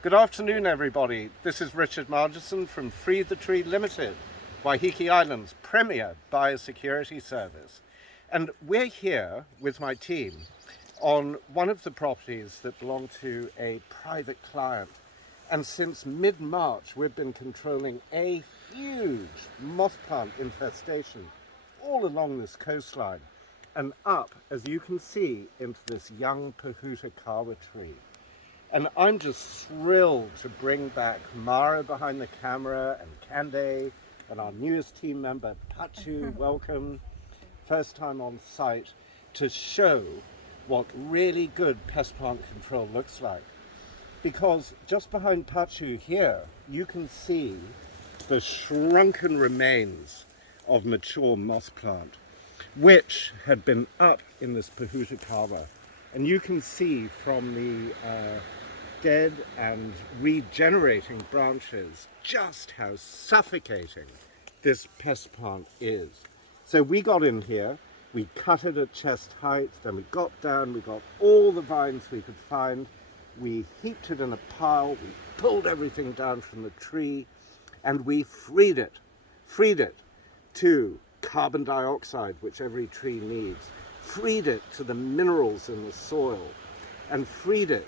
Good afternoon, everybody. This is Richard Margesson from Free the Tree Limited, Waiheke Island's premier biosecurity service. And we're here with my team on one of the properties that belong to a private client. And since mid-March, we've been controlling a huge moth plant infestation all along this coastline and up, as you can see, into this young pohutakawa tree. And I'm just thrilled to bring back Mara behind the camera and Kande and our newest team member, Pachu, welcome, first time on site, to show what really good pest plant control looks like. Because just behind Pachu here, you can see the shrunken remains of mature moss plant, which had been up in this pohutakawa. And you can see from the dead and regenerating branches just how suffocating this pest plant is. So we got in here, we cut it at chest height, then we got down, we got all the vines we could find, we heaped it in a pile, we pulled everything down from the tree, and we freed it to carbon dioxide, which every tree needs, freed it to the minerals in the soil, and freed it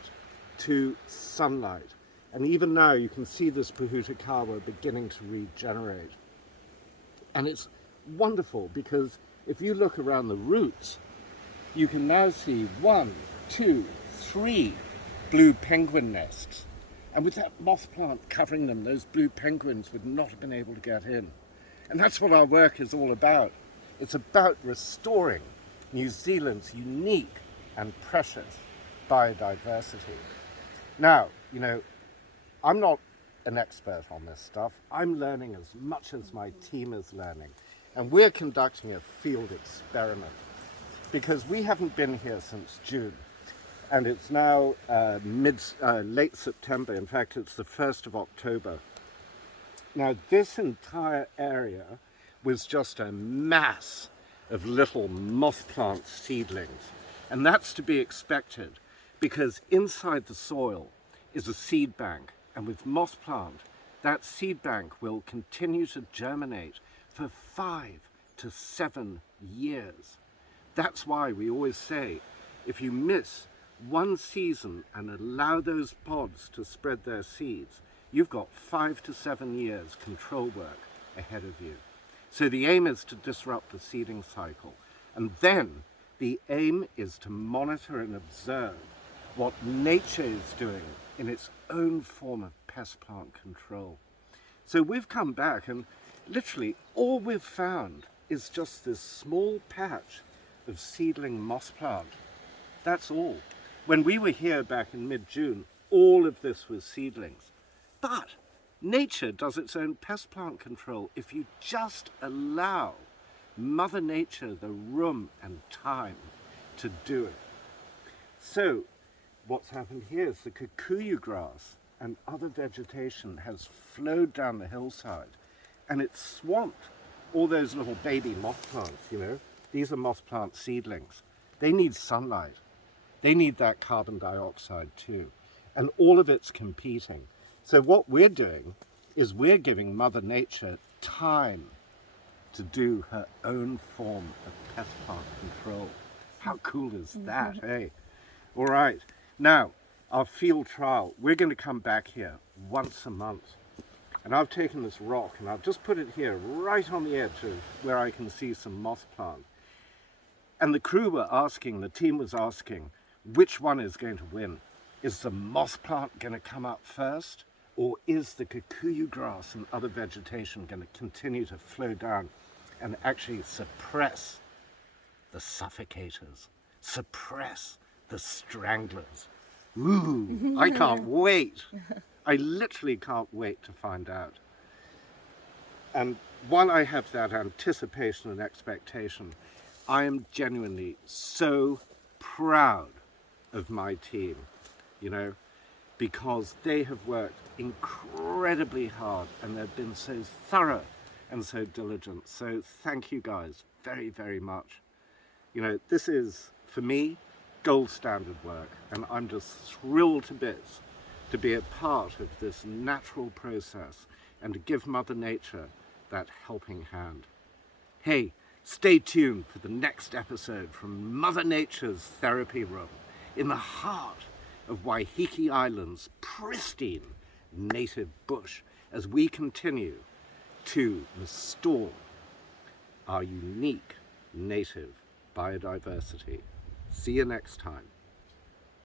to sunlight. And even now you can see this pohutakawa beginning to regenerate. And it's wonderful because if you look around the roots, you can now see 1, 2, 3 blue penguin nests. And with that moth plant covering them, those blue penguins would not have been able to get in. And that's what our work is all about. It's about restoring New Zealand's unique and precious biodiversity. Now, you know, I'm not an expert on this stuff. I'm learning as much as my team is learning. And we're conducting a field experiment because we haven't been here since June. And it's now late September. In fact, it's the 1st of October. Now, this entire area was just a mass of little moth plant seedlings. And that's to be expected because inside the soil is a seed bank. And with moth plant, that seed bank will continue to germinate for 5 to 7 years. That's why we always say, if you miss one season and allow those pods to spread their seeds, you've got 5 to 7 years control work ahead of you. So the aim is to disrupt the seeding cycle. And then the aim is to monitor and observe what nature is doing in its own form of pest plant control. So we've come back and literally all we've found is just this small patch of seedling moss plant. That's all. When we were here back in mid-June, all of this was seedlings. But nature does its own pest plant control if you just allow Mother Nature the room and time to do it. So what's happened here is the kikuyu grass and other vegetation has flowed down the hillside and it's swamped all those little baby moth plants, you know. These are moth plant seedlings. They need sunlight. They need that carbon dioxide too. And all of it's competing. So what we're doing is we're giving Mother Nature time to do her own form of pest plant control. How cool is that, eh? All right, now our field trial, we're going to come back here once a month. And I've taken this rock and I've just put it here right on the edge of where I can see some moth plant. And the crew were asking, the team was asking, which one is going to win? Is the moth plant going to come up first? Or is the kikuyu grass and other vegetation going to continue to flow down and actually suppress the suffocators, suppress the stranglers? Ooh, I can't wait. I literally can't wait to find out. And while I have that anticipation and expectation, I am genuinely so proud of my team, you know, because they have worked incredibly hard and they've been so thorough and so diligent. So thank you guys very, very much. You know, this is, for me, gold standard work, and I'm just thrilled to bits to be a part of this natural process and to give Mother Nature that helping hand. Hey, stay tuned for the next episode from Mother Nature's therapy room in the heart of Waiheke Island's pristine native bush as we continue to restore our unique native biodiversity. See you next time.